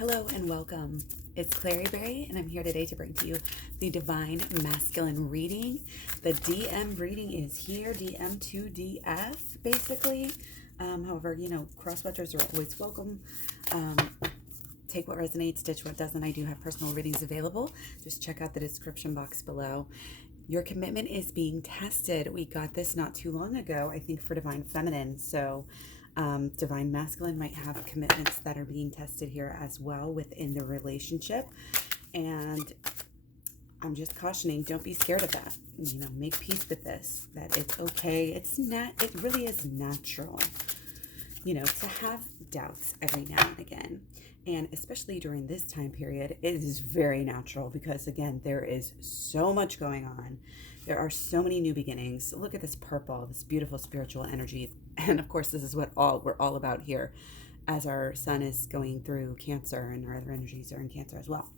Hello and welcome. It's Klaireeberry, and I'm here today to bring to you the Divine Masculine reading. The DM reading is here, DM to DF, basically. However, cross-watchers are always welcome. Take what resonates, ditch what doesn't. I do have personal readings available. Just check out the description box below. Your commitment is being tested. We got this not too long ago, I think, for Divine Feminine. So Divine Masculine might have commitments that are being tested here as well within the relationship. And I'm just cautioning, don't be scared of that. Make peace with this, that it's okay. It really is natural, to have doubts every now and again. And especially during this time period, it is very natural because, again, there is so much going on. There are so many new beginnings. Look at this purple, this beautiful spiritual energy. And of course, this is what we're all about here as our sun is going through Cancer and our other energies are in Cancer as well.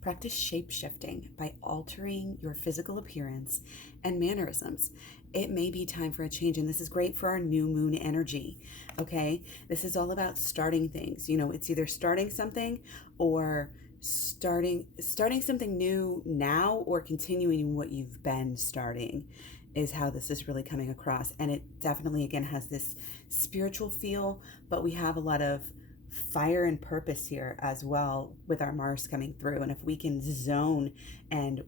Practice shape-shifting by altering your physical appearance and mannerisms. It may be time for a change, and this is great for our new moon energy, okay? This is all about starting things. It's either starting something or starting something new now, or continuing what you've been starting is how this is really coming across. And it definitely, again, has this spiritual feel, but we have a lot of fire and purpose here as well with our Mars coming through. And if we can zone and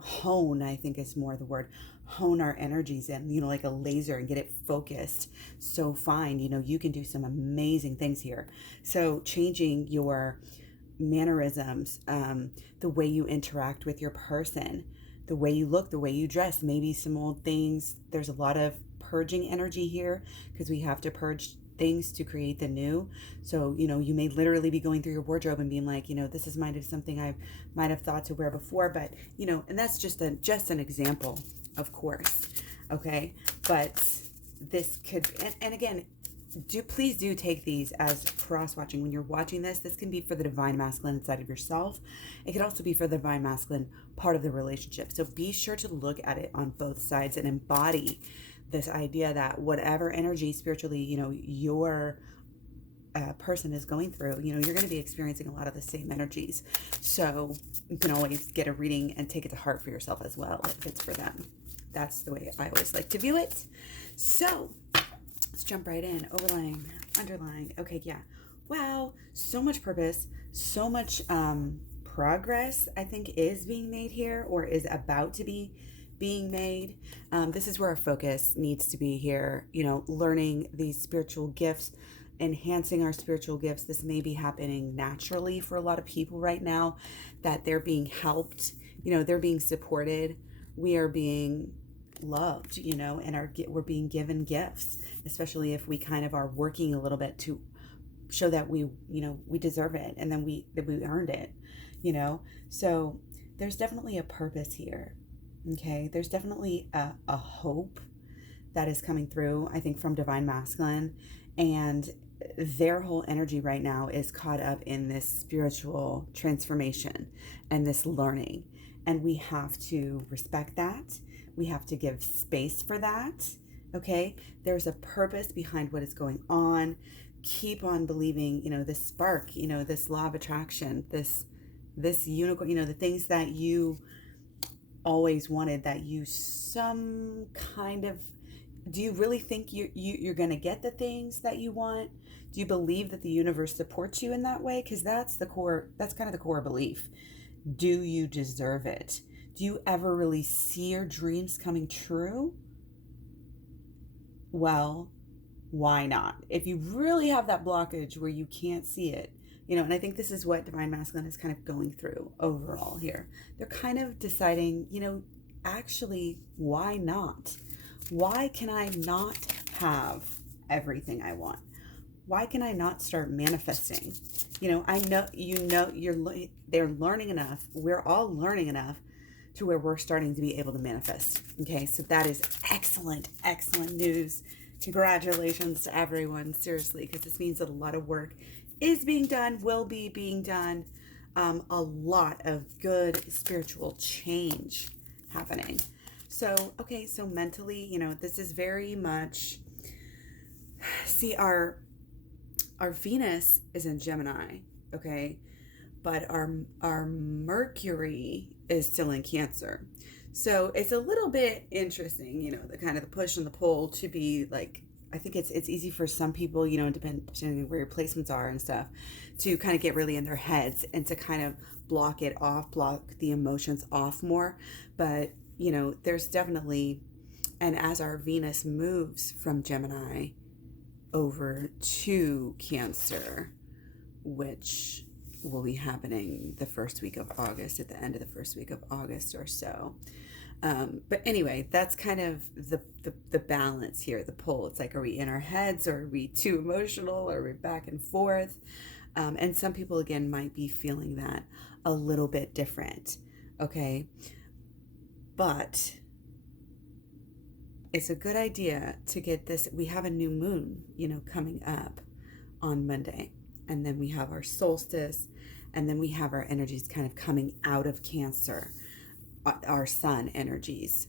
hone, I think is more the word, hone our energies in, like a laser, and get it focused so fine, you can do some amazing things here. So changing your mannerisms, the way you interact with your person, the way you look, the way you dress, maybe some old things. There's a lot of purging energy here because we have to purge things to create the new. So, you may literally be going through your wardrobe and being like, this is something I might have thought to wear before, but, and that's just an example, of course. Okay. But this could, and again, please do take these as cross-watching. When you're watching this can be for the Divine Masculine inside of yourself. It could also be for the Divine Masculine part of the relationship. So be sure to look at it on both sides and embody this idea that whatever energy spiritually, your person is going through, you're going to be experiencing a lot of the same energies. So you can always get a reading and take it to heart for yourself as well if it's for them. That's the way I always like to view it. So let's jump right in. Overlying, underlying. Okay, yeah. Wow, so much purpose, so much progress, I think, is being made here, or is about to be being made. This is where our focus needs to be here, learning these spiritual gifts, enhancing our spiritual gifts. This may be happening naturally for a lot of people right now, that they're being helped, they're being supported. We are being loved, and we're being given gifts, especially if we kind of are working a little bit to show that we deserve it, and then that we earned it, So there's definitely a purpose here. Okay, there's definitely a hope that is coming through, I think, from Divine Masculine, and their whole energy right now is caught up in this spiritual transformation and this learning, and we have to respect that. We have to give space for that. Okay, there's a purpose behind what is going on. Keep on believing, this spark, this law of attraction, this unicorn, the things that you always wanted, that you do you really think you're going to get the things that you want? Do you believe that the universe supports you in that way? Because that's kind of the core belief. Do you deserve it? Do you ever really see your dreams coming true? Well, why not? If you really have that blockage where you can't see it, and I think this is what Divine Masculine is kind of going through overall here. They're kind of deciding, actually, why not? Why can I not have everything I want? Why can I not start manifesting? I know, they're learning enough. We're all learning enough to where we're starting to be able to manifest. Okay, so that is excellent, excellent news. Congratulations to everyone, seriously, because this means that a lot of work is being done, will be being done. A lot of good spiritual change happening. So, okay, so mentally, this is very much, see, our Venus is in Gemini, okay? But our Mercury is still in Cancer. So it's a little bit interesting, the kind of the push and the pull to be like, I think it's easy for some people, depending where your placements are and stuff, to kind of get really in their heads and to kind of block it off, block the emotions off more. But, there's definitely, and as our Venus moves from Gemini over to Cancer, which will be happening the first week of August, at the end of the first week of August or so. But anyway, that's kind of the balance here, the pull. It's like, are we in our heads, or are we too emotional, or are we back and forth? And some people, again, might be feeling that a little bit different, okay? But it's a good idea to get this. We have a new moon, coming up on Monday. And then we have our solstice, and then we have our energies kind of coming out of Cancer, our sun energies,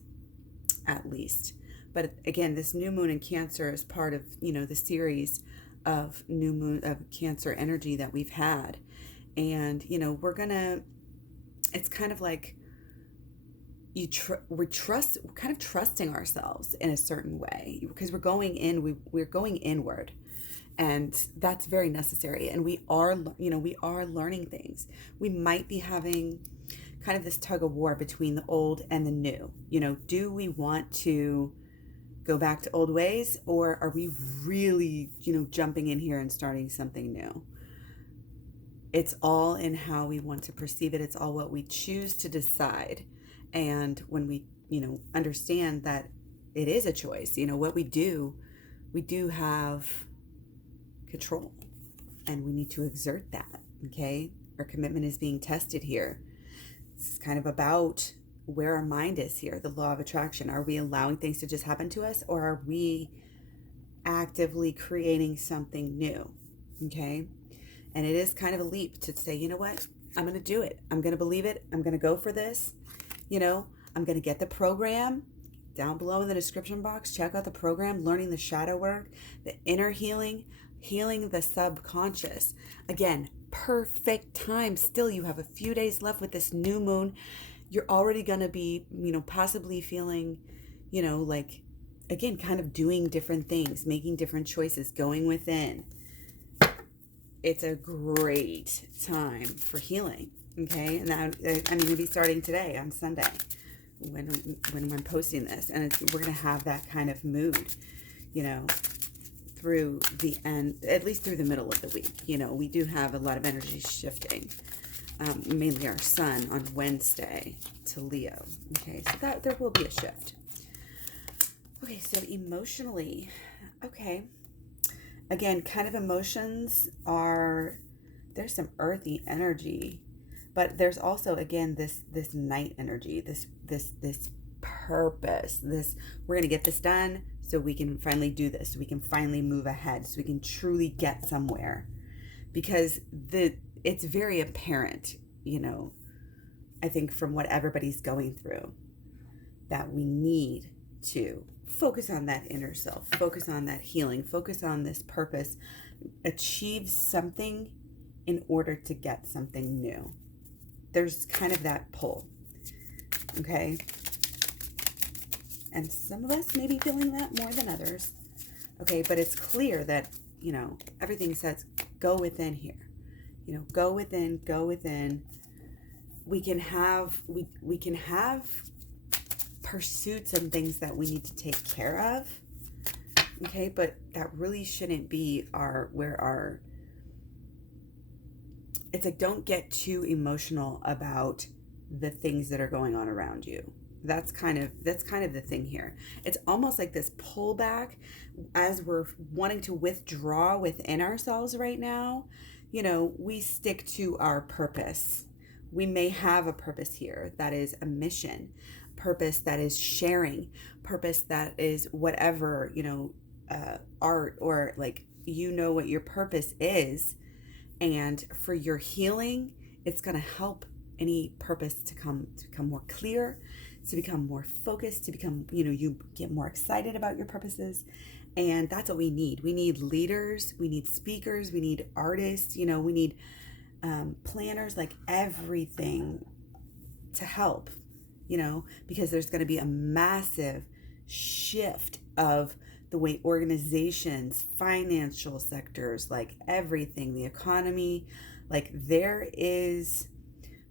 at least. But again, this new moon in Cancer is part of, the series of new moon of Cancer energy that we've had. And, it's kind of like we're kind of trusting ourselves in a certain way, because we're going inward. And that's very necessary. And we are learning things. We might be having kind of this tug of war between the old and the new. Do we want to go back to old ways, or are we really, jumping in here and starting something new? It's all in how we want to perceive it. It's all what we choose to decide. And when we, understand that it is a choice, what we do have control, and we need to exert that. Okay, our commitment is being tested here. This is kind of about where our mind is here, the law of attraction. Are we allowing things to just happen to us, or are we actively creating something new? Okay, and it is kind of a leap to say, you know what, I'm going to do it. I'm going to believe it. I'm going to go for this. I'm going to get the program down below in the description box. Check out the program, learning the shadow work, the inner healing the subconscious. Again, perfect time. Still, you have a few days left with this new moon. You're already going to be, possibly feeling, like, again, kind of doing different things, making different choices, going within. It's a great time for healing. Okay, and I'm going to be starting today on Sunday when I'm posting this, and we're going to have that kind of mood, through the end, at least through the middle of the week. We do have a lot of energy shifting, mainly our sun on Wednesday to Leo. Okay, so that there will be a shift. Okay, so emotionally, okay, again, kind of emotions are, there's some earthy energy. But there's also, again, this night energy, this purpose, we're going to get this done so we can finally do this, so we can finally move ahead, so we can truly get somewhere. Because it's very apparent, I think from what everybody's going through, that we need to focus on that inner self, focus on that healing, focus on this purpose, achieve something in order to get something new. There's kind of that pull, okay? And some of us may be feeling that more than others, okay? But it's clear that, everything says go within here. Go within, go within. We can have pursuits and things that we need to take care of, okay? But that really shouldn't be it's like, don't get too emotional about the things that are going on around you. That's kind of the thing here. It's almost like this pullback as we're wanting to withdraw within ourselves right now. We stick to our purpose. We may have a purpose here that is a mission, purpose that is sharing, purpose that is whatever, art, or like, what your purpose is. And for your healing, it's going to help any purpose to become more clear, to become more focused, to become, you get more excited about your purposes. And that's what we need. We need leaders, we need speakers, we need artists, we need planners, like everything to help, because there's going to be a massive shift of the way organizations, financial sectors, like everything, the economy, like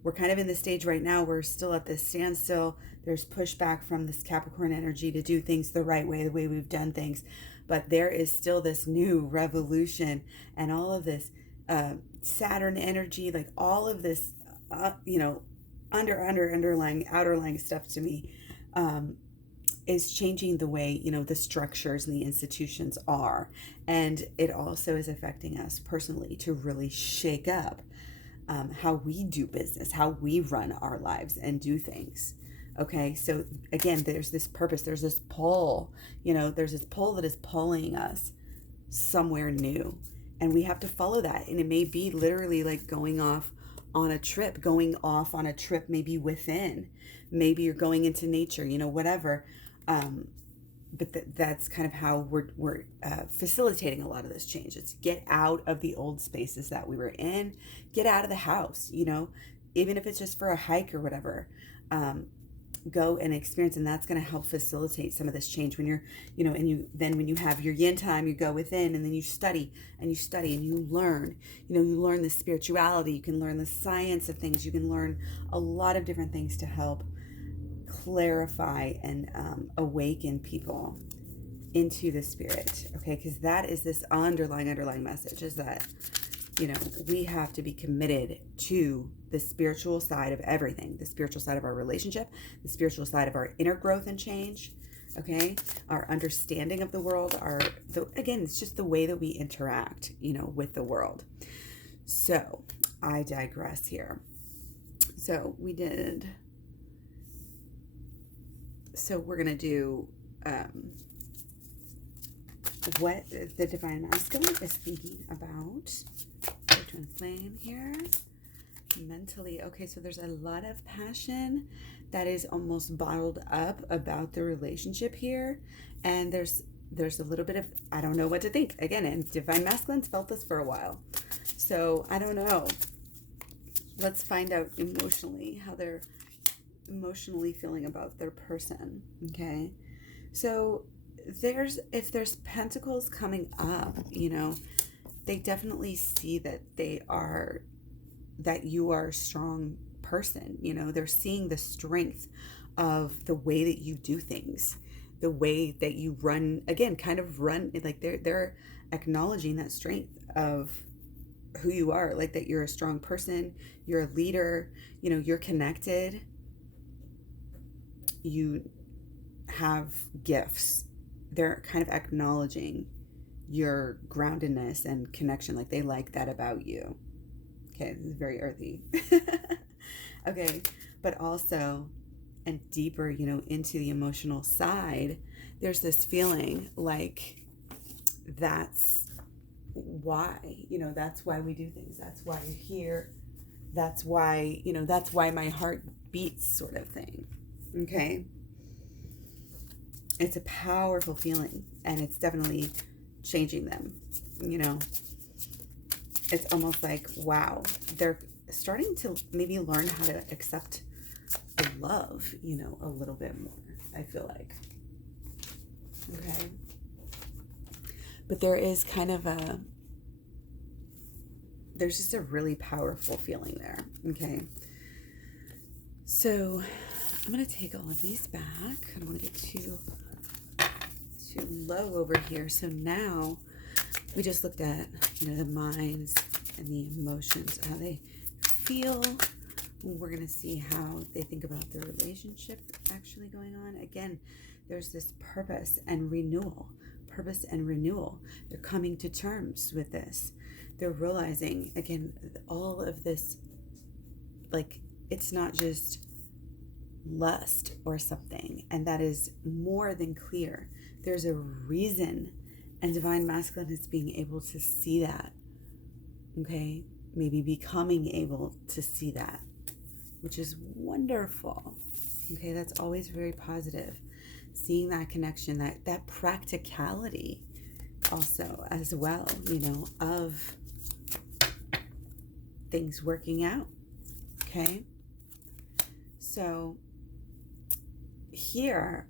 we're kind of in the stage right now. We're still at this standstill. There's pushback from this Capricorn energy to do things the right way, the way we've done things. But there is still this new revolution and all of this Saturn energy, like all of this, outerlying stuff to me, is changing the way, the structures and the institutions are. And it also is affecting us personally to really shake up how we do business, how we run our lives and do things. Okay, so again, there's this purpose, there's this pull, there's this pull that is pulling us somewhere new. And we have to follow that. And it may be literally like going off on a trip, maybe within. Maybe you're going into nature, whatever. But that's kind of how we're facilitating a lot of this change. It's get out of the old spaces that we were in, get out of the house, even if it's just for a hike or whatever. Go and experience, and that's going to help facilitate some of this change. When you're, then when you have your yin time, you go within, and then you study and you learn, you learn the spirituality, you can learn the science of things, you can learn a lot of different things to help clarify and awaken people into the spirit. Okay, because that is this underlying message, is that we have to be committed to the spiritual side of everything, the spiritual side of our relationship, the spiritual side of our inner growth and change. Okay, our understanding of the world, again, it's just the way that we interact, with the world. So I digress here. So we're going to do what the Divine Masculine is thinking about. Twin Flame here. Mentally. Okay, so there's a lot of passion that is almost bottled up about the relationship here. And there's a little bit of, I don't know what to think. Again, and Divine Masculines felt this for a while. So I don't know. Let's find out emotionally how they're emotionally feeling about their person. Okay, so if there's pentacles coming up, they definitely see that you are a strong person. They're seeing the strength of the way that you do things, the way that you run, again, like they're acknowledging that strength of who you are, like that you're a strong person, you're a leader, you're connected, you have gifts. They're kind of acknowledging your groundedness and connection, like they like that about you. Okay, this is very earthy. Okay, but also, and deeper, into the emotional side, there's this feeling like that's why, that's why we do things. That's why you're here. That's why, that's why my heart beats, sort of thing. Okay. It's a powerful feeling, and it's definitely changing them. It's almost like, wow, they're starting to maybe learn how to accept the love, a little bit more, I feel like. Okay. But there is kind of there's just a really powerful feeling there. Okay. So I'm going to take all of these back. I don't want to get too low over here. So now we just looked at, the minds and the emotions, how they feel. We're going to see how they think about the relationship actually going on. Again, there's this purpose and renewal. They're coming to terms with this. They're realizing, again, all of this, like, it's not just lust or something, and that is more than clear. There's a reason, and Divine Masculine is being able to see that. Okay, maybe becoming able to see that, which is wonderful. Okay, that's always very positive. Seeing that connection, that practicality also as well, of things working out. Okay. So here,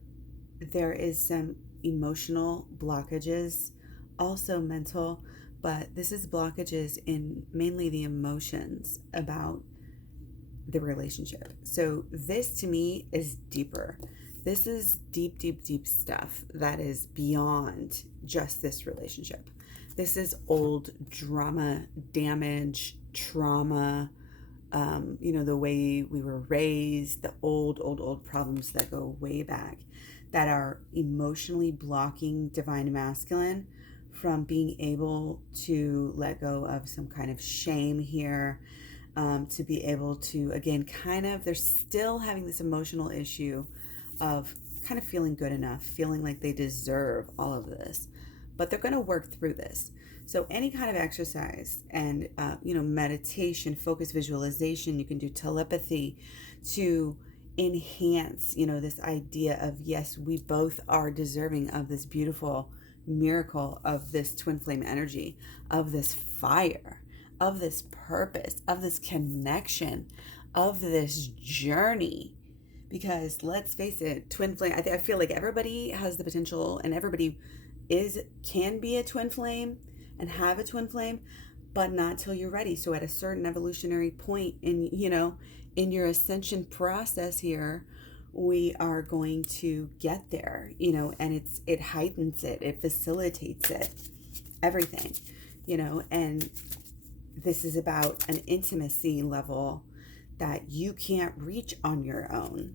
there is some emotional blockages, also mental, but this is blockages in mainly the emotions about the relationship. So this to me is deeper. This is deep, deep, deep stuff that is beyond just this relationship. This is old drama, damage, trauma, the way we were raised, the old problems that go way back, that are emotionally blocking divine masculine from being able to let go of some kind of shame here, to be able to, again, they're still having this emotional issue of kind of feeling good enough, feeling like they deserve all of this, but they're going to work through this. So any kind of exercise and, meditation, focus, visualization, you can do telepathy to enhance, this idea of, yes, we both are deserving of this beautiful miracle of this twin flame energy, of this fire, of this purpose, of this connection, of this journey. Because let's face it, twin flame, I feel like everybody has the potential, and everybody can be a twin flame and have a twin flame, but not till you're ready. So at a certain evolutionary point in your ascension process here, we are going to get there, and it heightens it, it facilitates it, everything, and this is about an intimacy level that you can't reach on your own,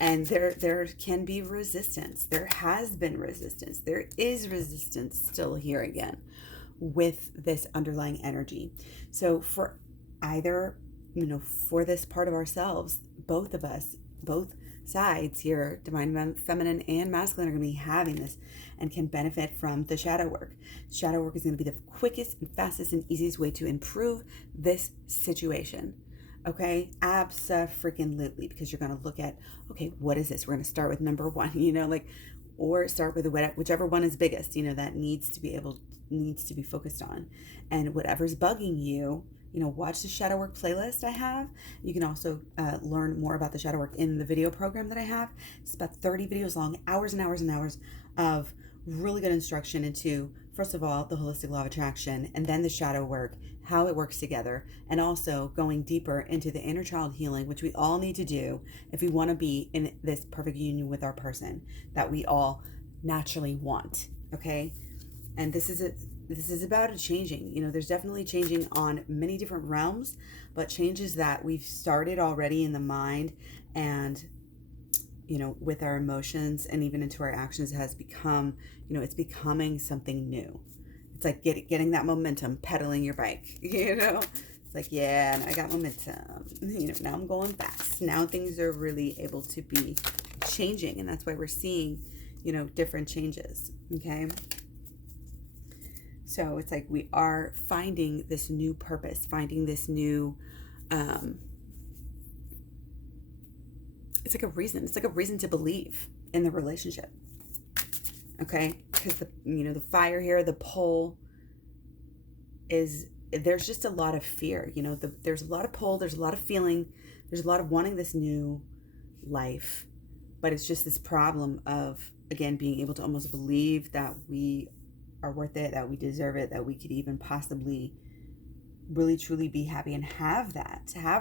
and there can be resistance. There has been resistance. There is resistance still here again with this underlying energy. So for either, for this part of ourselves, both of us, both sides here, divine feminine and masculine, are going to be having this and can benefit from the shadow work. Shadow work is going to be the quickest and fastest and easiest way to improve this situation. Okay, abso-freaking-lutely, because you're going to look at, okay, what is this? We're going to start with number one, or start with whichever one is biggest, that needs to be focused on. And whatever's bugging you, watch the shadow work playlist I have. You can also learn more about the shadow work in the video program that I have. It's about 30 videos long, hours and hours and hours of really good instruction into, first of all, the holistic law of attraction, and then the shadow work, how it works together, and also going deeper into the inner child healing, which we all need to do if we want to be in this perfect union with our person that we all naturally want. Okay, and this is about a changing. There's definitely changing on many different realms, but changes that we've started already in the mind and with our emotions and even into our actions has become, it's becoming something new. It's like getting that momentum, pedaling your bike, It's like, yeah, I got momentum. Now I'm going fast. Now things are really able to be changing, and that's why we're seeing, different changes, okay? So it's like we are finding this new purpose, finding this new, it's like a reason to believe in the relationship. Okay? Because the fire here, the pull there's just a lot of fear. There's a lot of pull, there's a lot of feeling, there's a lot of wanting this new life, but it's just this problem of, again, being able to almost believe that we are worth it, that we deserve it, that we could even possibly really truly be happy and have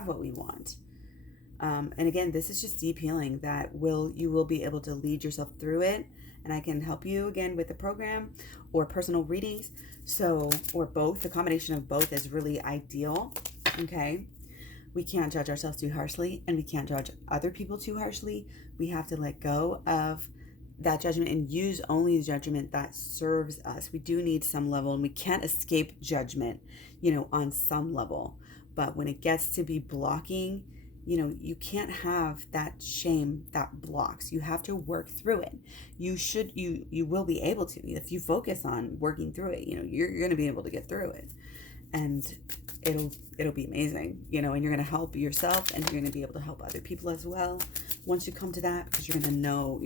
what we want. And again, this is just deep healing that you will be able to lead yourself through it. And I can help you again with the program or personal readings. Or both. The combination of both is really ideal. Okay. We can't judge ourselves too harshly, and we can't judge other people too harshly. We have to let go of that judgment and use only the judgment that serves us. We do need some level, and we can't escape judgment, on some level. But when it gets to be blocking, you can't have that shame that blocks. You have to work through it. You will be able to. If you focus on working through it, you're going to be able to get through it. And it'll be amazing, and you're going to help yourself, and you're going to be able to help other people as well. Once you come to that, because you're going to know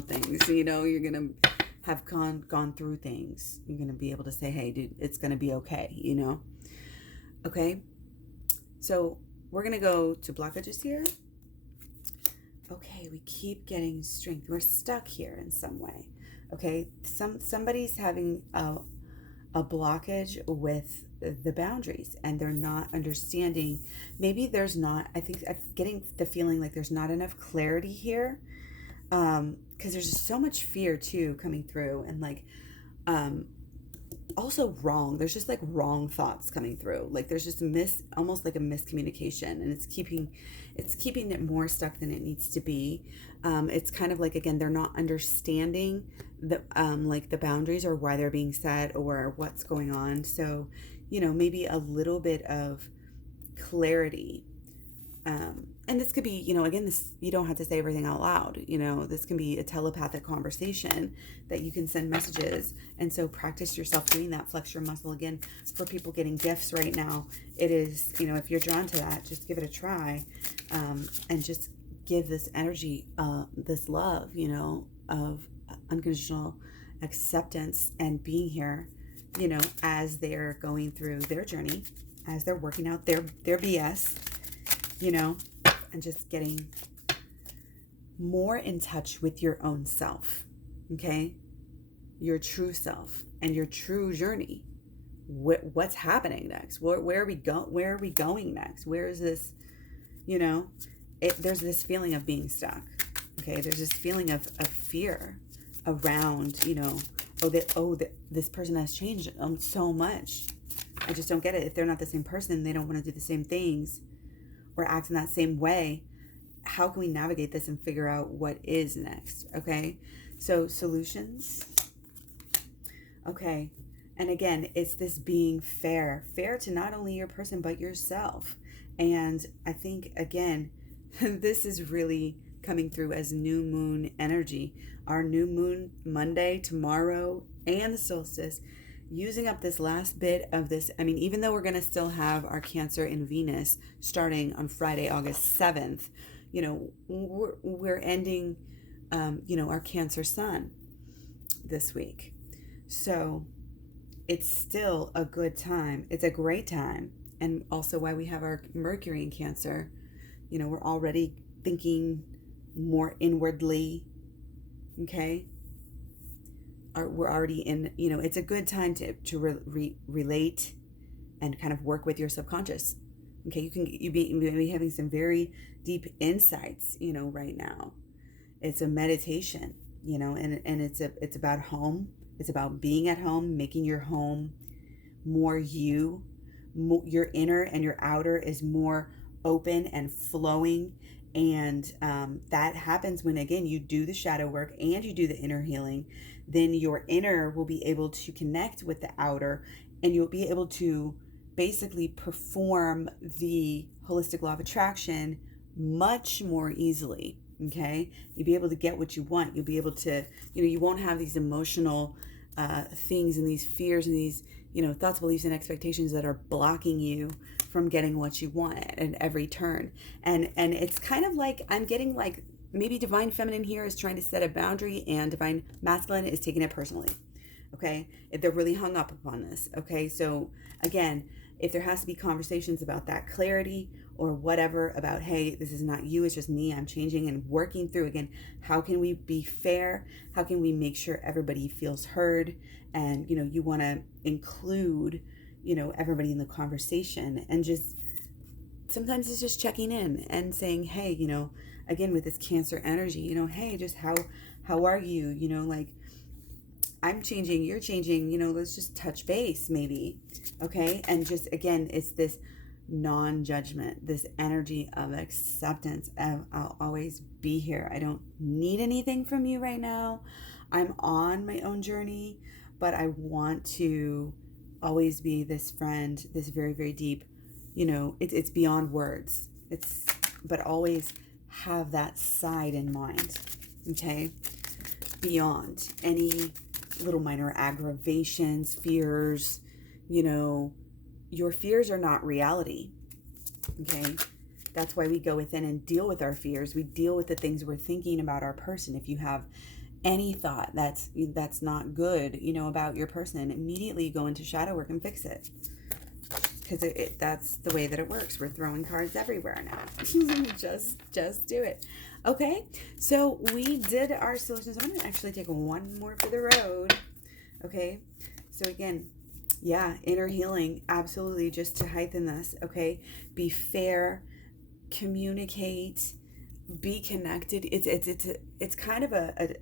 things, you're going to have gone through things. You're going to be able to say, hey, dude, it's going to be okay, Okay. So we're going to go to blockages here. Okay, we keep getting strength. We're stuck here in some way. Okay, somebody's having a blockage with the boundaries, and they're not understanding. Maybe there's not, I think I'm getting the feeling like there's not enough clarity here, because there's just so much fear too coming through, and like also wrong, there's just like wrong thoughts coming through, like there's just almost like a miscommunication, and it's keeping it more stuck than it needs to be. It's kind of like, again, they're not understanding the like the boundaries, or why they're being set, or what's going on. So, you know, maybe a little bit of clarity. And this could be, you know, again, this, you don't have to say everything out loud. You know, this can be a telepathic conversation that you can send messages. And so practice yourself doing that. Flex your muscle. Again, for people getting gifts right now, it is, you know, if you're drawn to that, just give it a try, and just give this energy, this love, you know, of unconditional acceptance and being here, you know, as they're going through their journey, as they're working out their BS, you know, and just getting more in touch with your own self, okay? Your true self and your true journey. What's happening next? Where are we going next? Where is this, you know? There's this feeling of being stuck, okay? There's this feeling of fear around, you know, this person has changed so much. I just don't get it. If they're not the same person, they don't want to do the same things or act in that same way. How can we navigate this and figure out what is next? Okay, so solutions. Okay, and again, it's this being fair to not only your person but yourself. And I think, again, this is really coming through as new moon energy. Our new moon Monday, tomorrow, and the solstice, using up this last bit of this. I mean, even though we're going to still have our Cancer in Venus starting on Friday, August 7th, you know, we're ending, you know, our Cancer sun this week. So it's still a good time. It's a great time. And also why we have our Mercury in Cancer, you know, we're already thinking more inwardly, okay? We're already in, you know, it's a good time to relate and kind of work with your subconscious. Okay, you be having some very deep insights, you know, right now. It's a meditation, you know, and it's about home. It's about being at home, making your home more you. Your inner and your outer is more open and flowing. And that happens when, again, you do the shadow work and you do the inner healing. Then your inner will be able to connect with the outer, and you'll be able to basically perform the holistic law of attraction much more easily. Okay, you'll be able to get what you want. You'll be able to, you know, you won't have these emotional things and these fears and these, you know, thoughts, beliefs, and expectations that are blocking you from getting what you want at every turn. And it's kind of like, I'm getting like, maybe Divine Feminine here is trying to set a boundary, and Divine Masculine is taking it personally. Okay, if they're really hung up upon this. Okay, so again, if there has to be conversations about that clarity or whatever, about, hey, this is not you, it's just me, I'm changing and working through, again, how can we be fair? How can we make sure everybody feels heard? And, you know, you want to include, you know, everybody in the conversation, and just sometimes it's just checking in and saying, hey, you know, again, with this Cancer energy, you know, hey, just how are you? You know, like, I'm changing, you're changing, you know, let's just touch base maybe. Okay. And just, again, it's this non-judgment, this energy of acceptance. I'll always be here. I don't need anything from you right now. I'm on my own journey, but I want to always be this friend, this very, very deep, you know, it's beyond words. But always have that side in mind. Okay. Beyond any little minor aggravations, fears, you know, your fears are not reality. Okay. That's why we go within and deal with our fears. We deal with the things we're thinking about our person. If you have any thought that's not good, you know, about your person, immediately go into shadow work and fix it. because that's the way that it works. We're throwing cards everywhere now. just do it. Okay, so we did our solutions. I'm going to actually take one more for the road. Okay, so again, yeah, inner healing, absolutely, just to heighten this. Okay, be fair, communicate, be connected. It's kind of a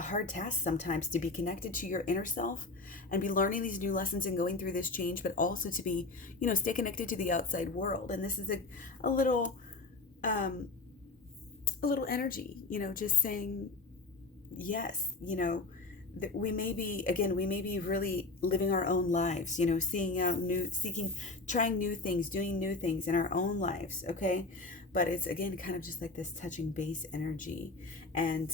hard task sometimes to be connected to your inner self and be learning these new lessons and going through this change, but also to be, stay connected to the outside world. And this is a little energy, we saying yes, that we may be really living our own lives, seeing out trying new things, doing new things in our own lives. Okay. But it's, again, kind of just like this touching base energy. And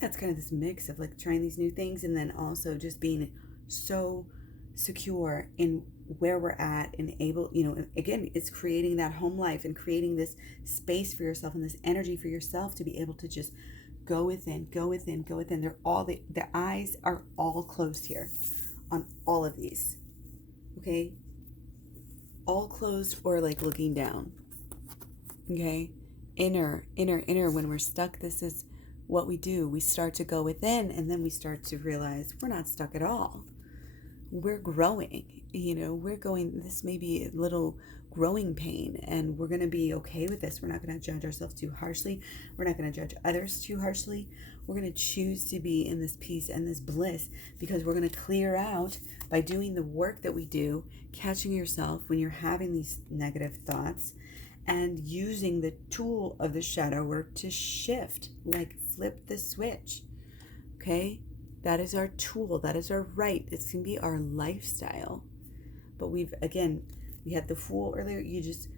that's kind of this mix of like trying these new things and then also just being so secure in where we're at and able, again, it's creating that home life and creating this space for yourself and this energy for yourself to be able to just go within. The eyes are all closed here on all of these. Okay. All closed or like looking down. Okay. Inner. When we're stuck, this is what we do. We start to go within and then we start to realize we're not stuck at all. We're growing, this may be a little growing pain and we're going to be okay with this. We're not going to judge ourselves too harshly. We're not going to judge others too harshly. We're going to choose to be in this peace and this bliss because we're going to clear out by doing the work that we do, catching yourself when you're having these negative thoughts and using the tool of the shadow work to shift, like flip the switch. Okay? That is our tool. That is our right. It's going to be our lifestyle. But we had the Fool earlier. You just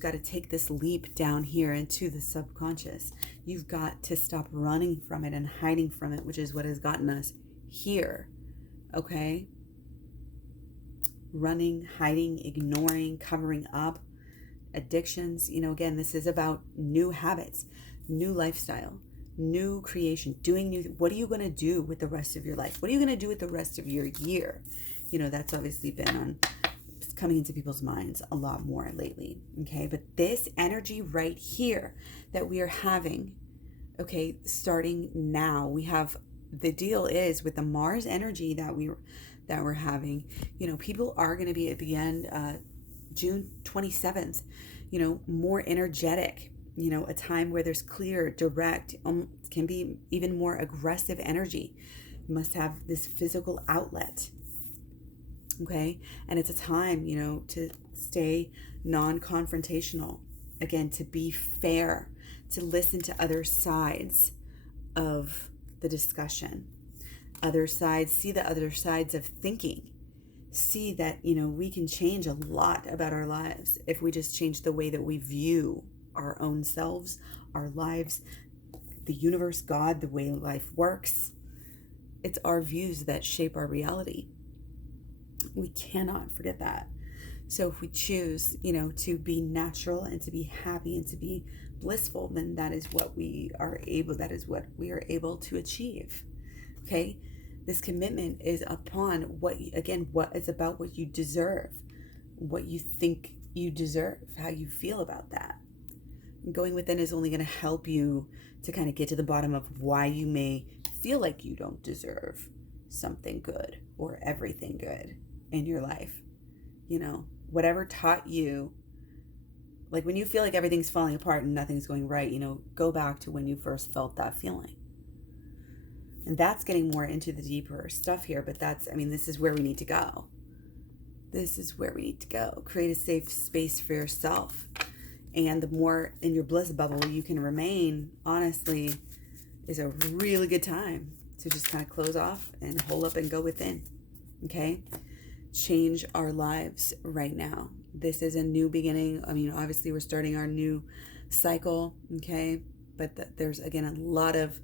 got to take this leap down here into the subconscious. You've got to stop running from it and hiding from it, which is what has gotten us here. Okay? Running, hiding, ignoring, covering up, addictions. Again, this is about new habits, new lifestyle, new creation, doing new. What are you going to do with the rest of your life? What are you going to do with the rest of your year? That's obviously been coming into people's minds a lot more lately. Okay. But this energy right here that we are having, okay, starting now, the deal is with the Mars energy that we're having, people are going to be at the end, June 27th, more energetic, a time where there's clear, direct, can be even more aggressive energy. You must have this physical outlet. Okay. And it's a time, to stay non-confrontational, again, to be fair, to listen to other sides of the discussion, see the other sides of thinking, see that, we can change a lot about our lives if we just change the way that we view our own selves, our lives, the universe, God, the way life works. It's our views that shape our reality. We cannot forget that. So if we choose, to be natural and to be happy and to be blissful, then that is what we are able to achieve. Okay? This commitment is upon what it's about what you deserve, what you think you deserve, how you feel about that. And going within is only going to help you to kind of get to the bottom of why you may feel like you don't deserve something good or everything good in your life. Whatever taught you, like when you feel like everything's falling apart and nothing's going right, go back to when you first felt that feeling. And that's getting more into the deeper stuff here, but this is where we need to go. Create a safe space for yourself. And the more in your bliss bubble you can remain, honestly, is a really good time to just kind of close off and hold up and go within. Okay? Change our lives right now. This is a new beginning. Obviously we're starting our new cycle. Okay? But there's, again, a lot of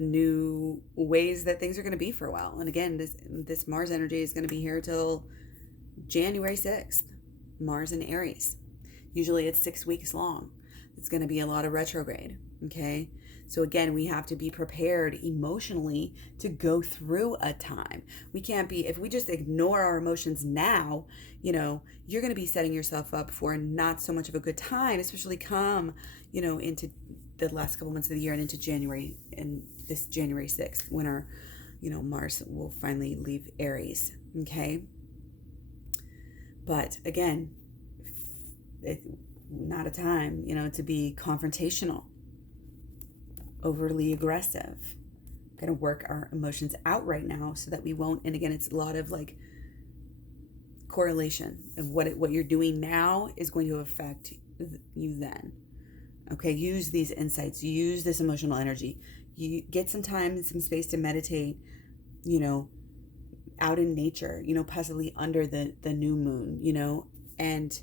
new ways that things are going to be for a while. And again, this Mars energy is going to be here till January 6th. Mars in Aries. Usually it's 6 weeks long. It's going to be a lot of retrograde. Okay. So again, we have to be prepared emotionally to go through a time. We can't be, if we just ignore our emotions now, you're going to be setting yourself up for not so much of a good time, especially come, into the last couple months of the year and into January, and this January 6th, when our, Mars will finally leave Aries. Okay. But again, it's not a time, to be confrontational, overly aggressive. We're going to work our emotions out right now so that we won't. And again, it's a lot of like correlation of what you're doing now is going to affect you then. Okay, use these insights, use this emotional energy. You get some time and some space to meditate, out in nature, possibly under the new moon, and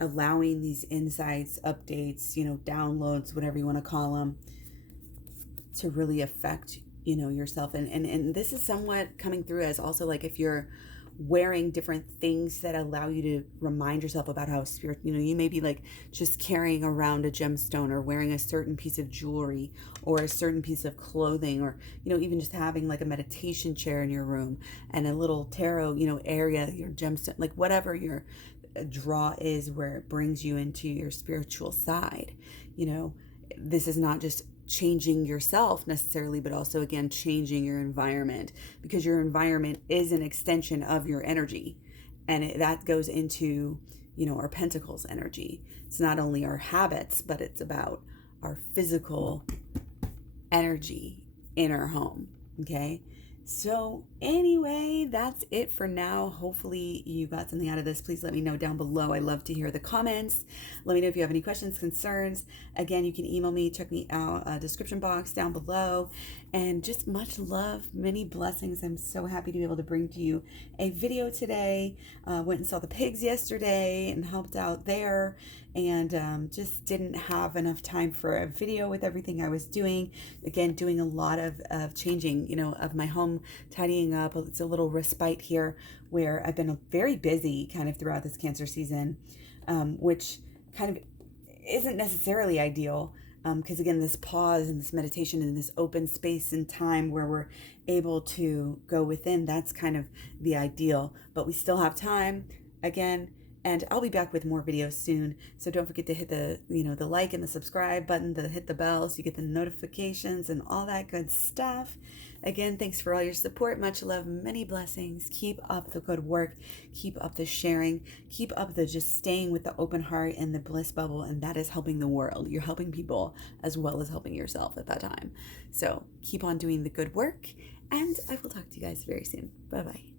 allowing these insights, updates, downloads, whatever you want to call them, to really affect, yourself. And this is somewhat coming through as also like if you're wearing different things that allow you to remind yourself about how spirit, you may be like just carrying around a gemstone or wearing a certain piece of jewelry or a certain piece of clothing, or, even just having like a meditation chair in your room and a little tarot, area, your gemstone, like whatever your draw is, where it brings you into your spiritual side. This is not just changing yourself necessarily, but also again changing your environment, because your environment is an extension of your energy, and that goes into our pentacles energy. It's not only our habits, but it's about our physical energy in our home. Okay, so anyway, that's it for now. Hopefully you got something out of this. Please let me know down below. I love to hear the comments. Let me know if you have any questions, concerns. Again, you can email me, check me out, description box down below. And just much love, many blessings. I'm so happy to be able to bring to you a video today. Went and saw the pigs yesterday and helped out there, and just didn't have enough time for a video with everything I was doing. Again, doing a lot of changing, of my home, tidying up. It's a little respite here where I've been very busy kind of throughout this Cancer season, which kind of isn't necessarily ideal. Because again, this pause and this meditation and this open space and time where we're able to go within, that's kind of the ideal. But we still have time, again, and I'll be back with more videos soon. So don't forget to hit the, the like and the subscribe button, to hit the bell so you get the notifications and all that good stuff. Again, thanks for all your support. Much love, many blessings. Keep up the good work. Keep up the sharing. Keep up the just staying with the open heart and the bliss bubble. And that is helping the world. You're helping people as well as helping yourself at that time. So keep on doing the good work. And I will talk to you guys very soon. Bye-bye.